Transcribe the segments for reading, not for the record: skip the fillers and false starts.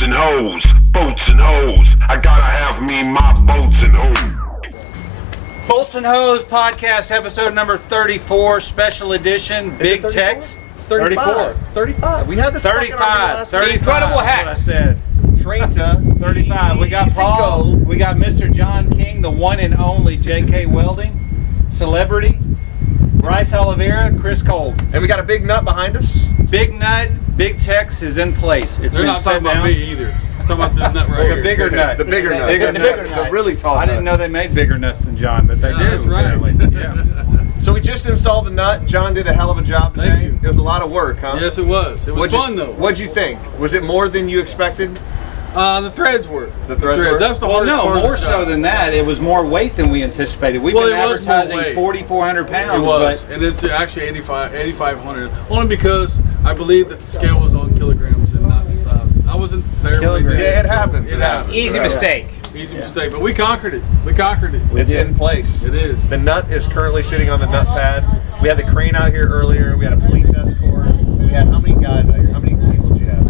Boats and hoes, boats and hoes. I gotta have me my boats and hoes. Bolts and Hose podcast, episode number 34, special edition, Big Tex. 34. 35. We had this 35. The incredible hacks. I said. Trenta. 35. We got Paul. We got Mr. John King, the one and only JK Welding, celebrity. Bryce Oliveira, Chris Cole. And we got a big nut behind us. Big nut, Big Tex is in place. It's They're been not set talking about down. me either. I'm talking about the nut right here. The bigger nut. The bigger nut. Bigger The nut. The really tall nut. I didn't know they made bigger nuts than John, but they do. That's right. Apparently. Yeah. So we just installed the nut. John did a hell of a job today. Thank you. It was a lot of work, huh? Yes, it was. It was fun though. What'd you think? Was it more than you expected? The threads were. The threads were? That's the Well, hardest no, part of more the so job. than that. It was more weight than we anticipated. We've Well, been it was more advertising weight. 4,400 pounds. It was, but and it's actually 8,500. Only because I believe that the scale was on kilograms and not I wasn't there. Kilograms. Yeah, it happens. It happens. Easy mistake. Easy mistake, but we conquered it. We conquered it. It's in place. It is. The nut is currently sitting on the nut pad. We had the crane out here earlier. We had a police escort. We had how many guys out here? How many people did you have?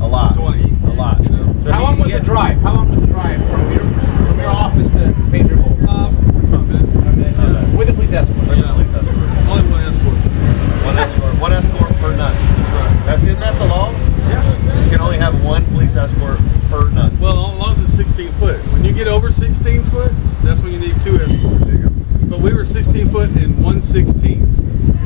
A lot. 20. A lot. So How long was the drive? How long was the drive from your office to Patriot Bolt? 45 minutes. With the police escort. With the police escort. Only one escort. One escort per nut. That's right. That's in that the law? Yeah. You can only have one police escort per nut. Well, as long as it's 16 foot. When you get over 16 foot, that's when you need 2 escorts. But we were 16 foot and 1/16.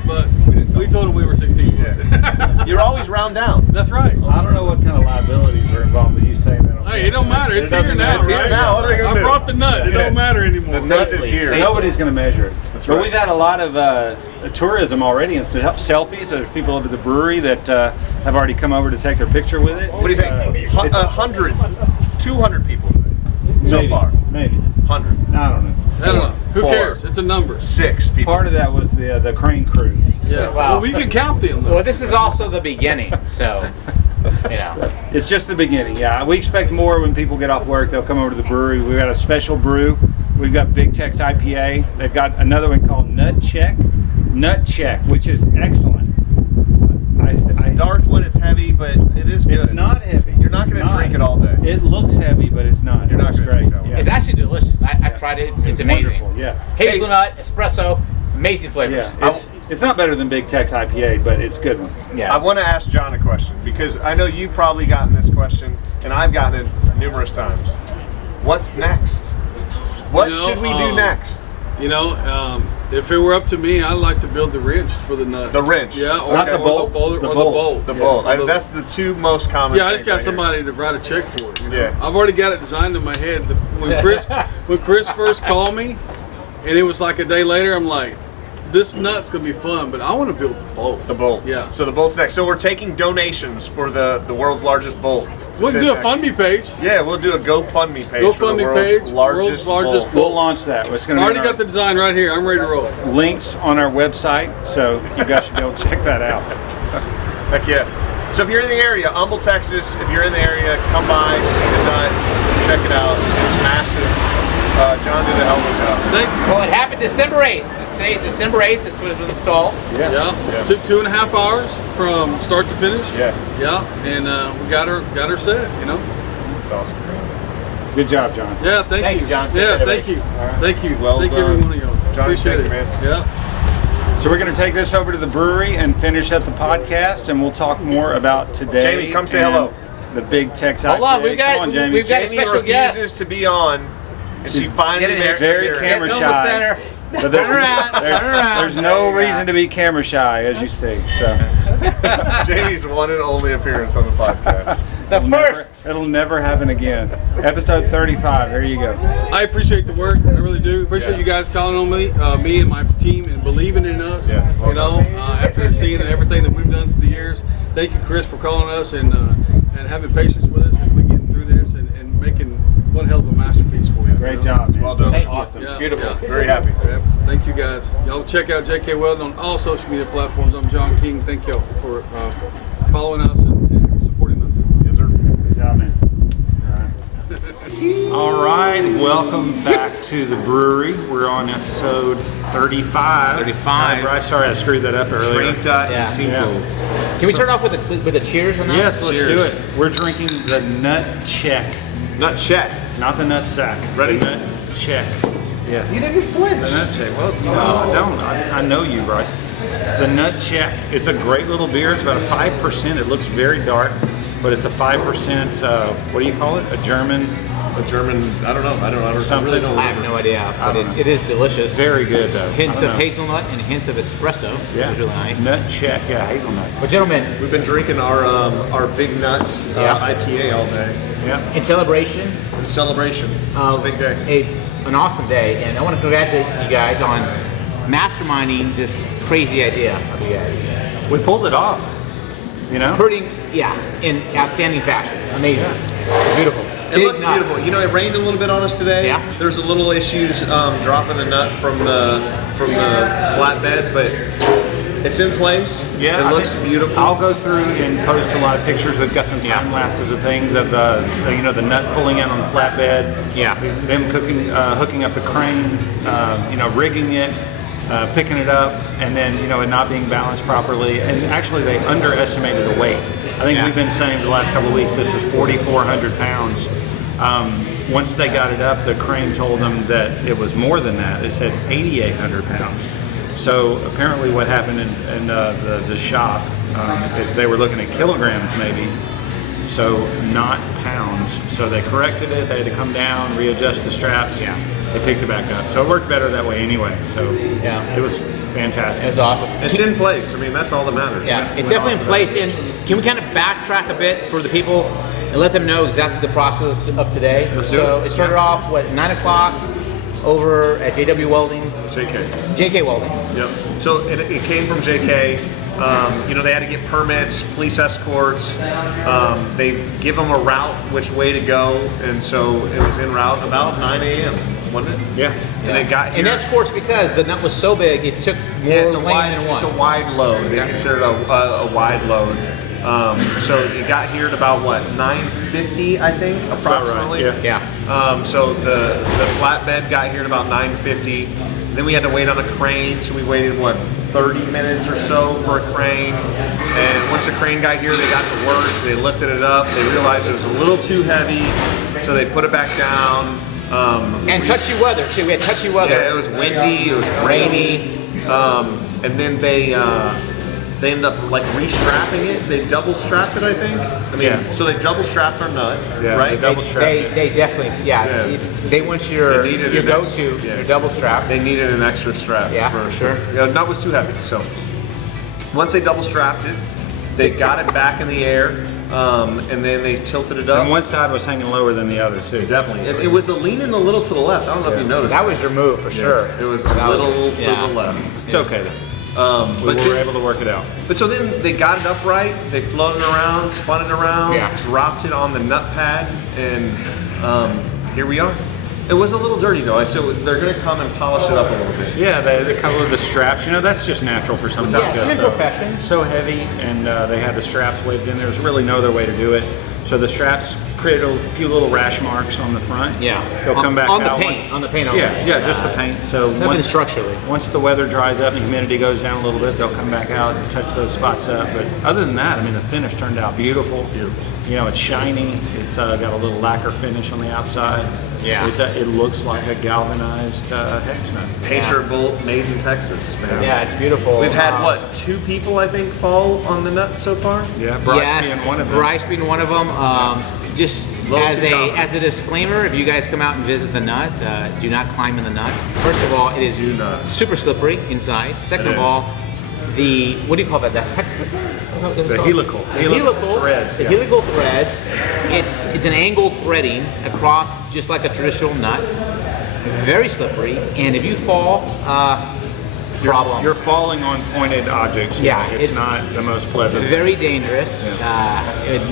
But we told them we were 16 foot. You're always round down. That's right. I don't know what kind of liabilities are involved with you saying that. Hey, it don't matter. It's here now, It's here right? now. What are they gonna I do? brought the nut. It don't matter anymore. The nut is here. Nobody's going to measure it. That's but right. we've had a lot of tourism already and selfies. There's people over at the brewery that have already come over to take their picture with it. What do you think? 100, 200 people so Maybe. far. Maybe. 100. I don't know. I don't know. Who 4. cares? It's a number. 6 people. Part of that was the crane crew. Yeah. Wow. Well, we can count them though. Well, this is also the beginning, so you know. It's just the beginning. Yeah, we expect more when people get off work. They'll come over to the brewery. We've got a special brew. We've got Big Tex IPA. They've got another one called Nut Check, which is excellent. It's a dark one. It's heavy, but it is good. It's not heavy. You're not going to drink it all day. It looks heavy, but it's not. You're not It's gonna great. drink that one. Yeah. It's actually delicious. I've tried it. It's amazing. Wonderful. Yeah. Hazelnut, espresso, amazing flavors. Yeah. It's not better than Big Tex IPA, but it's a good one. I want to ask John a question because I know you've probably gotten this question, and I've gotten it numerous times. What's next? What should we do next? You know, if it were up to me, I'd like to build the wrench for the nut. The wrench. Yeah, or, Not the or bolt. the bolt. The or bolt. the bolt. The Yeah, bolt. or the- That's the 2 most common. Yeah, I just got things hear. somebody to write a check for it. You know? Yeah. I've already got it designed in my head. When Chris first called me, and it was like a day later, I'm like, this nut's gonna be fun, but I want to build the bolt. The bolt. Yeah. So the bolt's next. So we're taking donations for the world's largest bolt. to We'll sit do a next. GoFundMe page. Yeah, we'll do a GoFundMe page for the GoFundMe world's page, largest bolt. We'll launch that. It's I going to already got the design right here. I'm ready to roll. links on our website, so you guys should be able to check that out. Heck yeah. So if you're in the area, Humble, Texas, if you're in the area, come by, see the nut, check it out. It's massive. John did a hell of a job. Thank you. Well, it happened December 8th. Today's December 8th. This was installed. Yeah. Took 2.5 hours from start to finish. Yeah. Yeah, and we got her set. You know. It's awesome. Good job, John. Yeah, Thank you, John. Yeah, Appreciate thank you. right. Thank you. Well thank done. every one of y'all. John, Appreciate thank it. you, man. Yeah. So we're going to take this over to the brewery and finish up the podcast, and we'll talk more about today. Jamie, come say and hello. The Big Tex IPA. Hold on, we've got- Come on, Jamie. we've got- Jamie special refuses guest. to be on, and she finally Get in makes Very an camera appearance. Get in the shy. center. But there's, Turn around, there's- turn around. There's no There you reason go. to be camera shy, as you see. So Jamie's one and only appearance on the podcast. The first. it'll never happen again. Episode 35. There you go. I appreciate the work. I really do. Appreciate Yeah. you guys calling on me and my team, and believing in us. Yeah, well you know, done. after seeing everything that we've done through the years. Thank you, Chris, for calling us and having patience with us, and we getting through this and making one hell of a masterpiece for you. Great you know? job. Man. Well done. Thank you. Awesome. Yeah, Beautiful. yeah. Very happy. Yeah, thank you guys. Y'all check out JK Welding on all social media platforms. I'm John King. Thank y'all for following us and supporting us. Yes, sir. Good job, man. All right. right, welcome back to the brewery. We're on episode 35. 35. Bryce, sorry I screwed that up earlier. 35. Yeah. Can we start off with a cheers on that? Yes, let's Cheers. do it. We're drinking the Nut Check, Nut check. not the Nut Sack. Ready? The Nut Check. Yes. You didn't flinch. The Nut Check. Well, you know, I don't. I know you, Bryce. The Nut Check. It's a great little beer. It's about a 5%. It looks very dark, but it's a 5%. What do you call it? A German. A German, I don't know. I really don't. I have no idea, but it is delicious. Very good though. Hints I don't of know. hazelnut and hints of espresso, which is really nice. Nut Check. Yeah, hazelnut. Well, gentlemen, We've been drinking our Big Nut IPA all day Yeah. in celebration in celebration. It's a of big day. an awesome day, and I want to congratulate you guys on masterminding this crazy idea of you guys. We pulled it off. You know. In outstanding fashion. Amazing. Beautiful. It Big looks nuts. beautiful. You know, it rained a little bit on us today. Yeah. There's a little issues dropping the nut from the flatbed, but it's in place. Yeah, it I looks think beautiful. I'll go through and post a lot of pictures. We've got some time lapses of things of the nut pulling in on the flatbed. Yeah. Them hooking up the crane, rigging it, picking it up, and then it not being balanced properly. And actually, they underestimated the weight. I think we've been saying for the last couple of weeks this was 4,400 pounds. Once they got it up, the crane told them that it was more than that. It said 8,800 pounds. So apparently what happened in the shop is they were looking at kilograms maybe, so not pounds. So they corrected it, they had to come down, readjust the straps. Yeah. They picked it back up. So it worked better that way anyway. So it was fantastic. It was awesome. It's in place. I mean, that's all that matters. Yeah, it's definitely in place. And can we kind of backtrack a bit for the people and let them know exactly the process of today? Let's do So it. it started off, 9 o'clock over at JW Welding, JK. JK Welding. Yep. So it came from JK. They had to get permits, police escorts. They give them a route, which way to go, and so it was en route about 9 a.m. wasn't it? Yeah. And it got here. And escorts because the nut was so big, it took more it's a lane wide. than one. It's a wide load. They consider it a wide load. So it got here at about 9:50, I think, approximately. right, yeah. So the flatbed got here at about 9:50. Then we had to wait on a crane, so we waited 30 minutes or so for a crane. And once the crane got here, they got to work. They lifted it up. They realized it was a little too heavy, so they put it back down. And touchy weather too. We had touchy weather. Yeah, it was windy. It was rainy. and then they ended up restrapping it. They double strapped it, I think. So they double strapped our nut, Yeah, right? they double strapped it. They definitely, they want your They needed an go-to, extra- your double strap. They needed an extra strap. Yeah, for sure. Yeah, the nut was too heavy. So once they double strapped it, they got it back in the air, and then they tilted it up. And one side was hanging lower than the other too. Definitely. It was leaning a little to the left. I don't know if you noticed. That was your move for sure. It was a That was- little to yeah. the left. It's okay though. But We were able to work it out. But so then they got it upright, they floated around, spun it around, Yeah. dropped it on the nut pad, and here we are. It was a little dirty though, so they're gonna come and polish it up a little bit. Yeah, they cover with the straps. That's just natural for some Yeah, stuff. it's in profession. So heavy, and they had the straps waved in. There's really no other way to do it. So the straps create a few little rash marks on the front. Yeah. They'll come back on out the paint. once- On the paint only. Yeah, just the paint. So Nothing structurally. once the weather dries up and the humidity goes down a little bit, they'll come back out and touch those spots up. But other than that, the finish turned out beautiful. It's shiny. It's got a little lacquer finish on the outside. Yeah. It looks like a galvanized hex nut. Patriot Bolt, made in Texas, man. Yeah, it's beautiful. We've had 2 people I think fall on the nut so far. Yeah, Bryce Yes, being one of them. Bryce being one of them. Just Lowest as in a common. as a disclaimer, if you guys come out and visit the nut, do not climb in the nut. First of all, it is Do not. super slippery inside. Second It of is. all, the what do you call that? The hex. The helical. The helical threads, The yeah. helical threads. It's an angled threading across, just like a traditional nut. Very slippery, and if you fall, problem. You're falling on pointed objects. Yeah, it's it's not the most pleasant. Very dangerous.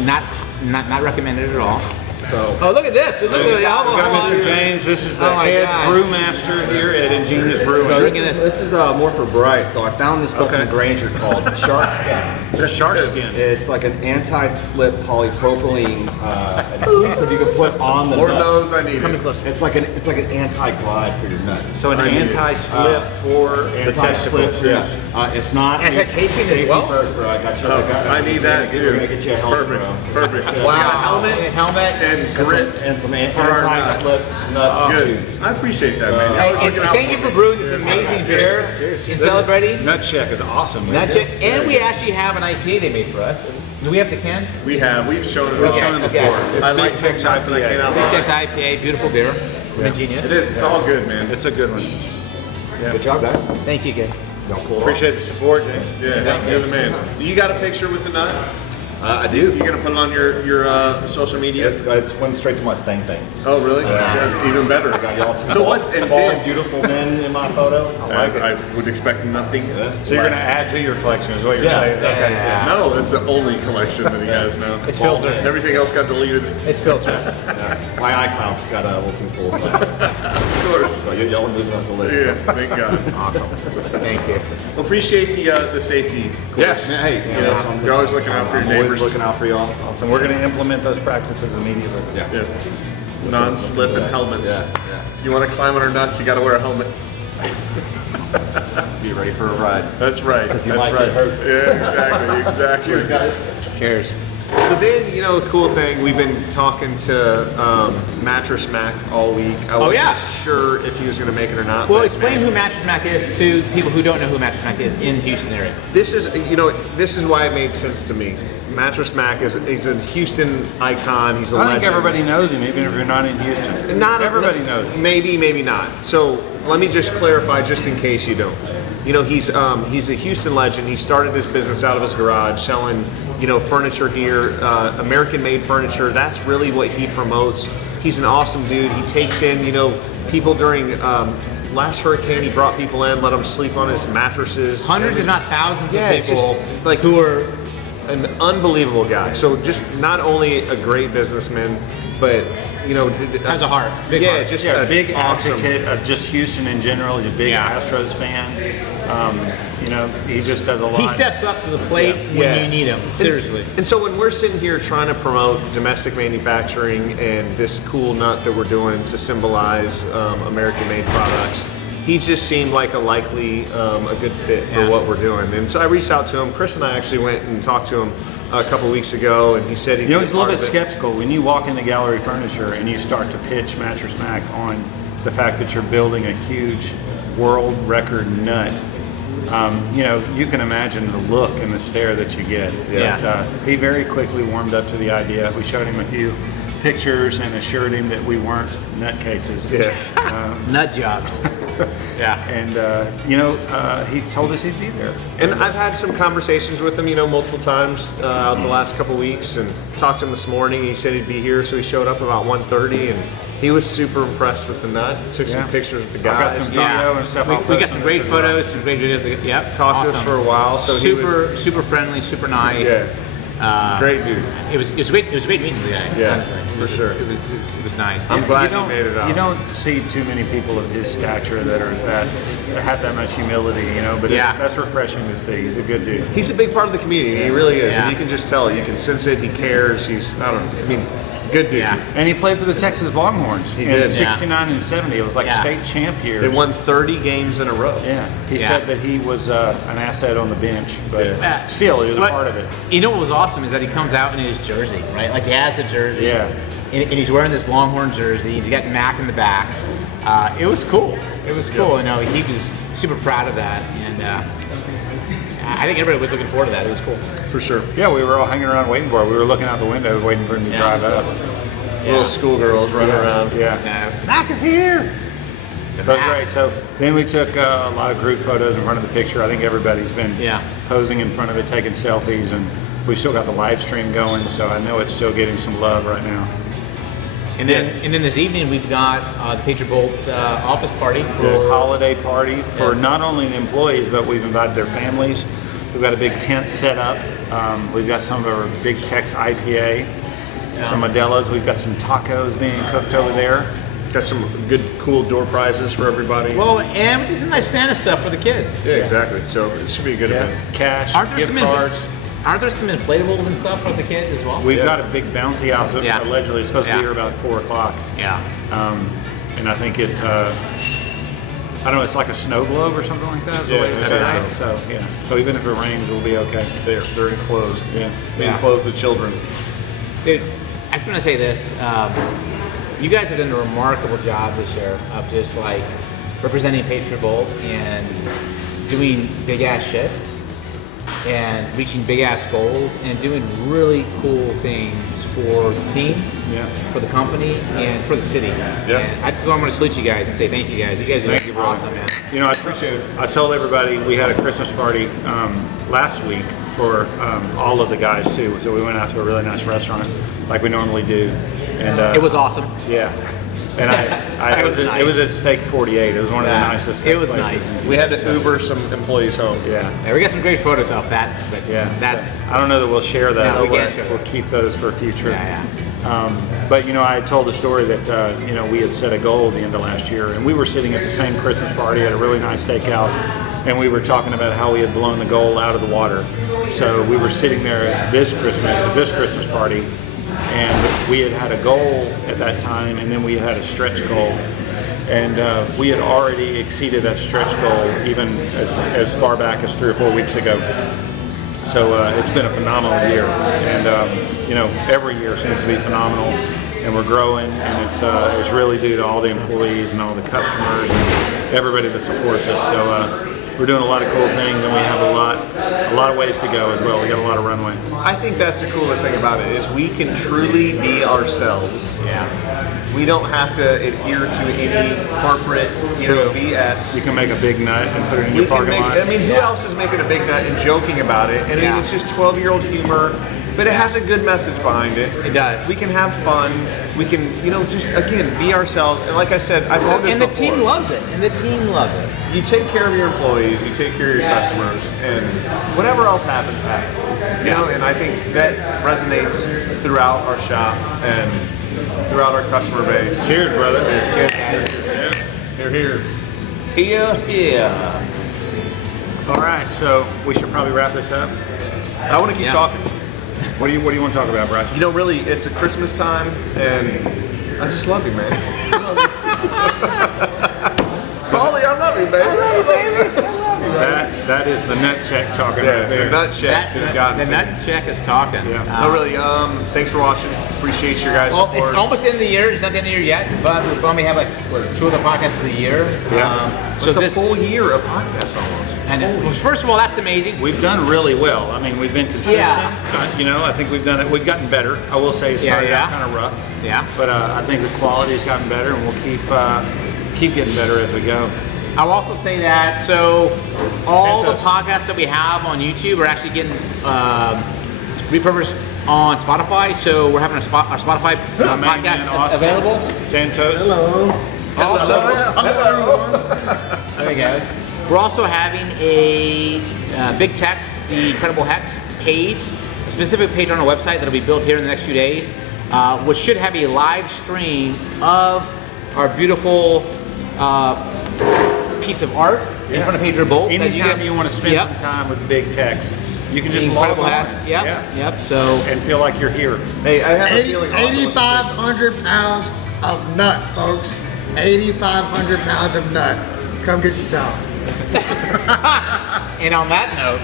Not recommended at all. So Oh, look at this. Look at the We've got Mr. James. This is the Oh my head God. brewmaster here at Ingenious Brewing. So Drinking this. this is more for Bryce. So I found this stuff in Granger called Shark Skin. The shark skin. It's like an anti-slip polypropylene adhesive you can put on the Lord nut. knows I need Coming it. closer. It's like an anti-glide for your nut. So an anti-slip for the testicles. Yeah. It's not Anti-caking as well? First, bro. I got you. I need that too. We're gonna get you a helmet, Perfect. bro. Perfect. Wow. We got a helmet Helmet. and grit. And some for our nut. anti-slip nut Good. juice. I appreciate that, man. Hey, I was looking out thank you for brewing this amazing beer and celebrating Nut check is awesome. man. Nut Check. And we actually have an IPA they made for us. Do we have the can? We've shown it. We've shown it before. It's I Big like Tex Tex and I IPA. cannot Big lie. Tex IPA, beautiful beer. Ingenious. It is. It's all good, man. It's a good one. Good job, guys. Thank you, guys. Y'all pull it off. Appreciate the support, James. Yeah, you're the man. You got a picture with the nut? I do. You gonna put it on your social media? It's went straight to my Sting thing. Oh, really? Yeah, even better. I got y'all two So what's and tall then? and beautiful men in my photo. I like it. I would expect nothing. So you're going to less. add to your collection is what you're Yeah. saying? Okay. Yeah. No, that's the only collection that he has now. It's filtered. Everything else got deleted. It's filtered. My iCloud got a little too full. Of course. So y'all are moving up the list. Yeah, thank God. Awesome. Thank you. Well, appreciate the safety course. Yeah. Hey, You know, you're always looking out for your I'm always neighbors. looking out for y'all. Awesome. We're going to implement those practices immediately. Yeah. Yeah. Non-slip and helmets. Yeah. If you want to climb on our nuts, you got to wear a helmet. Be ready for a ride. That's right. That's you might right. get hurt. Yeah, exactly. Cheers, guys. Cheers. So then, you know, a cool thing, we've been talking to Mattress Mack all week. I wasn't yeah. sure if he was going to make it or not. Well, but, explain man, who Mattress Mack is to people who don't know who Mattress Mack is in Houston area. This is, you know, this is why it made sense to me. Mattress Mack is he's a Houston icon. He's a I legend. think everybody knows him, even if you're not in Houston. Not everybody knows him. Maybe, maybe not. So let me just clarify, just in case you don't. You know, he's a Houston legend. He started his business out of his garage, selling, you know, furniture here, American-made furniture. That's really what he promotes. He's an awesome dude. He takes in, you know, people during last hurricane. He brought people in, let them sleep on his mattresses. Hundreds, if not thousands, Yeah, of it's people just, like, who are an unbelievable guy. So just not only a great businessman, but you know, has a heart. Big yeah, heart. just Yeah, a a big awesome. advocate of just Houston in general. He's a big Astros fan. You know, he just does a lot. He steps up to the plate when Yeah. you need him. Seriously. And so when we're sitting here trying to promote domestic manufacturing and this cool nut that we're doing to symbolize American-made products, he just seemed like a likely, a good fit for what we're doing. And so I reached out to him. Chris and I actually went and talked to him a couple weeks ago, and he said he'd You know, be he's a little part bit of it. skeptical when you walk into Gallery Furniture and you start to pitch Mattress Mack on the fact that you're building a huge world record nut. You know, you can imagine the look and the stare that you get. Yeah. But, he very quickly warmed up to the idea. We showed him a few pictures and assured him that we weren't nutcases. Yeah. Nut jobs. Yeah. And, you know, he told us he'd be there. And I've had some conversations with him, you know, multiple times out the last couple weeks, and talked to him this morning. He said he'd be here, so he showed up about 1:30, and he was super impressed with the nut. Took some pictures with the I got guys. some video and stuff. I'll We post got some on great this as well. photos, some great videos. Yep. Talked to us awesome. for a while. So he was super friendly, super nice. great dude. It was great. It was great meeting the guy. Yeah, honestly. for sure. It was nice. I'm glad you he don't, made it out. You don't see too many people of his stature that have that much humility, you know. But Yeah. that's refreshing to see. He's a good dude. He's a big part of the community. He really is, Yeah. and you can just tell. You can sense it. He cares. He's I don't know. I mean, good dude. Yeah. And he played for the Texas Longhorns in did. 69 and 70. It was like Yeah. state champ years. They won 30 games in a row. Yeah. He Yeah. said that he was an asset on the bench, but Yeah. still, he was a But part of it. You know what was awesome is that he comes out in his jersey, right? Like he has a jersey. Yeah. And he's wearing this Longhorn jersey. He's got Mac in the back. It was cool. It was cool. You know, he was super proud of that, and I think everybody was looking forward to that. It was cool. For sure. Yeah, we were all hanging around waiting for it. We were looking out the window waiting for him to drive up. Little schoolgirls running around. Yeah. Mac is here. That was great. So then we took a lot of group photos in front of the picture. I think everybody's been posing in front of it, taking selfies, and we still got the live stream going, so I know it's still getting some love right now. And then this evening we've got the Patriot Bolt office party The for holiday party for not only the employees, but we've invited their families. We've got a big tent set up. We've got some of our Big Tex IPA. some Modelo's. We've got some tacos being cooked over there. Got some good, cool door prizes for everybody. Well, and we did some nice Santa stuff for the kids. Yeah, exactly. So it should be a good event. Cash, Aren't there gift some cards. Aren't there some inflatables and stuff for the kids as well? We've got a big bouncy house that Yeah. allegedly is supposed to be here about 4 o'clock. Yeah. And I think it, I don't know, it's like a snow globe or something like that. Yeah, That that is. is. So yeah. So even if it rains, we'll be okay. They're enclosed. Yeah. They Yeah. enclose the children. Dude, I just want to say this. You guys have done a remarkable job this year of just like representing Patriot Bolt and doing big ass shit and reaching big ass goals and doing really cool things for the team, Yeah. for the company, and for the city. Yeah. And I just want to salute you guys and say thank you guys. You guys Thank are you, brother. awesome, man. You know, I appreciate it. I told everybody we had a Christmas party last week for all of the guys too. So we went out to a really nice restaurant like we normally do, and It was awesome. yeah. And It was nice. it was at Steak 48. It was one of the nicest. It was places. nice. We had to Uber some employees home. Yeah. Yeah, we got some great photos off that, but Yeah. that's So, I don't know that we'll share that. No, we but can't share we'll that. keep those for future. yeah. But you know, I told the story that you know, we had set a goal at the end of last year, and we were sitting at the same Christmas party at a really nice steakhouse, and we were talking about how we had blown the goal out of the water. So we were sitting there at this Christmas party, and we had a goal at that time, and then we had a stretch goal, and we had already exceeded that stretch goal even as far back as 3 or 4 weeks ago. So it's been a phenomenal year, and you know, every year seems to be phenomenal, and we're growing, and it's really due to all the employees and all the customers and everybody that supports us. So we're doing a lot of cool things, and we have a lot of ways to go as well. We got a lot of runway. I think that's the coolest thing about it is we can truly be ourselves. Yeah. We don't have to adhere to any corporate, BS. You can make a big nut and put it in your We can parking make, lot. I mean, who else is making a big nut and joking about it? And I Yeah. mean, it's just 12-year-old humor, but it has a good message behind it. It does. We can have fun. We can, just again be ourselves. And like I said, I've said this And the before. team loves it. And the team loves it. You take care of your employees, you take care of your customers, and whatever else happens, happens. You know, and I think that resonates throughout our shop and throughout our customer base. Cheers, brother. Cheers, guys. Here, here. Here, here. All right, so we should probably wrap this up. I want to keep Yeah. talking. What do you want to talk about, Bryce? Really, it's a Christmas time, and I just love you, man. Solly, I love you, baby. That is the nut check talking Yeah, right there. the nut check has gotten the to nut me. check is talking. Yeah. No, really, thanks for watching. Appreciate your guys' Well, support. it's almost the end of the year. It's not the end of the year yet, but we'll only have 2 other podcasts for the year. Yeah. So it's a full year of podcasts almost. And well, first of all, that's amazing. We've done really well. I mean, we've been consistent. Yeah. I think we've done it. We've gotten better. I will say it started out kind of rough. Yeah. But I think the quality's gotten better, and we'll keep getting better as we go. I'll also say that, so all the podcasts that we have on YouTube are actually getting repurposed on Spotify. So we're having our Spotify podcast Austin. available. Santos. Hello. There you go. We're also having a Big Tex, the Incredible Hex page, a specific page on our website that'll be built here in the next few days, which should have a live stream of our beautiful piece of art in front of Patriot Bolt. that Anytime you want to spend Yep. some time with Big Tex, you can just The log Incredible on. Hex. Yep. So And feel like you're here. Hey, I have a feeling. also- 8,500 pounds of nut, folks. 8,500 pounds of nut. Come get yourself. and on that note,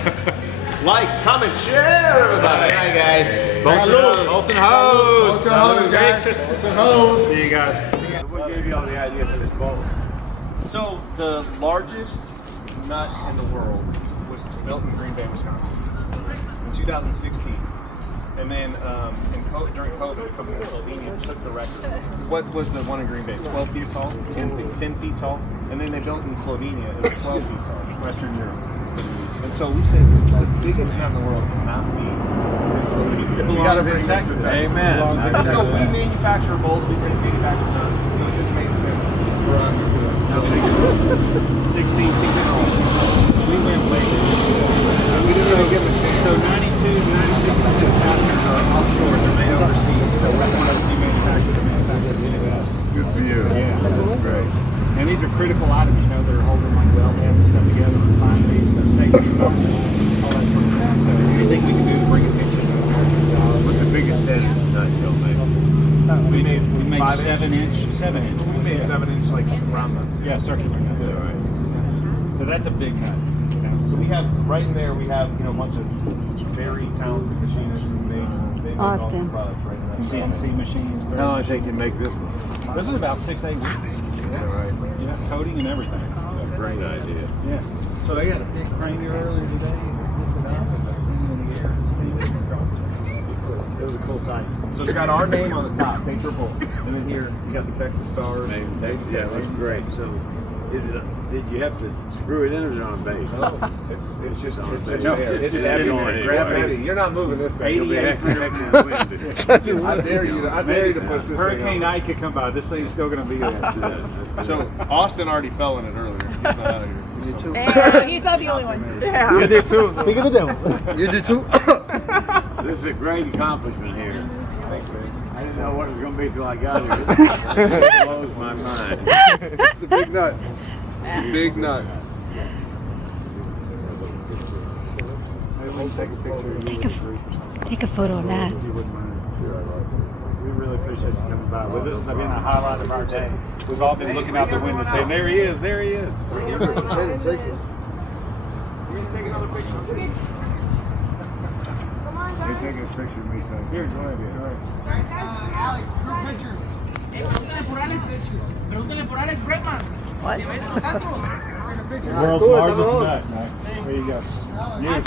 Like, comment, share, everybody. bye guys. Salud. Bolts and hose. Bolts and hose, Merry guys. Christmas. Bolts and hose. See you guys. What gave you all the idea for this bolt? So the largest nut in the world was built in Green Bay, Wisconsin, in 2016. And then during COVID, a company in Slovenia took the record. What was the one in Green Bay? 12 feet tall, 10 feet tall. And then they built in Slovenia, it was 12 feet tall, Western Europe. And so we said the biggest nut in the world cannot be in Slovenia. It belongs in Texas. Amen. And so we manufacture bolts, we manufacture nuts, and so it just made sense for us to make it 16 feet tall. We went way we didn't really give them a chance. So 92, 96% of fasteners are offshore, and they overseas. So We made We made 5 7 inch. inch. We made 7 inch like round nuts. Yeah, circular nuts. Yeah, right. So that's a big nut. So we have right in there. We have a bunch of very talented machinists, and they make all Austin. these products right in that. CNC machines. How long did it take you to make this one? This is about 6-8 weeks. Is that right? Yeah, coding and everything. So, Great idea. yeah. So they had a big crane here earlier today. It was a cool sight. So it's got our name on the top, Patriot Bolt, and then here you got the Texas Stars. Yeah, that's great. So, did you have to screw it in or is it on base? No, it's just on it's base. there. It's It's just heavy. sitting there. Grab heavy. You're not moving this thing. It'll be heck of a wind. I dare you to push this Hurricane thing Ike could come by. This thing's still going to be there. out. So Austin already fell in it earlier. He's not out of here. So- He's not the only one. You did too. Speak of the devil. You do too? This is a great accomplishment here. Thanks, man. I didn't know what it was going to be till I got here. This blows my mind. It's a big nut. It's a big nut. Take a photo of that. We really appreciate you coming by. Well, this has been a highlight of our day. We've all been looking out the window saying, there he is, there he is. We're gonna take another picture. You're taking a picture of me, son. Here, go ahead. The world's largest nut, man. There you go. Yes.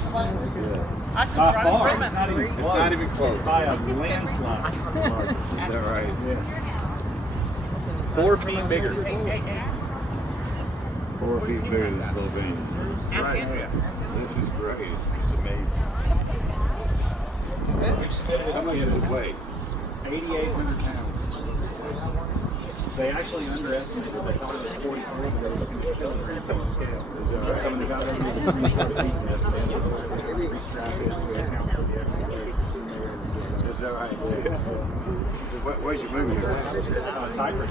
By far, it's not even close. By a landslide. Is that right? Yeah. 4 feet bigger. 4 feet bigger than Slovenia. That's right. This is great. It's amazing. How much does it weigh? 8,800 pounds. They actually underestimated. They thought it was 44, but they were looking at kilograms on the scale. Some of the guys over here did 3 short feet, and that's been re-strap it to account for the extra weight. Is that right? Where'd you move here? Cyprus.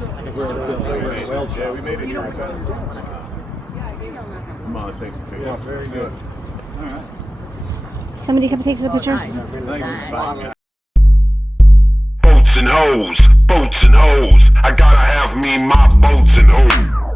Well, Yeah, we made it here in time. Come on, let's take some pictures. Yeah, very good. All right. Somebody come take some pictures. Thank you. Bye. Boats and hoes, boats and hoes. I gotta have me my boats and hoes.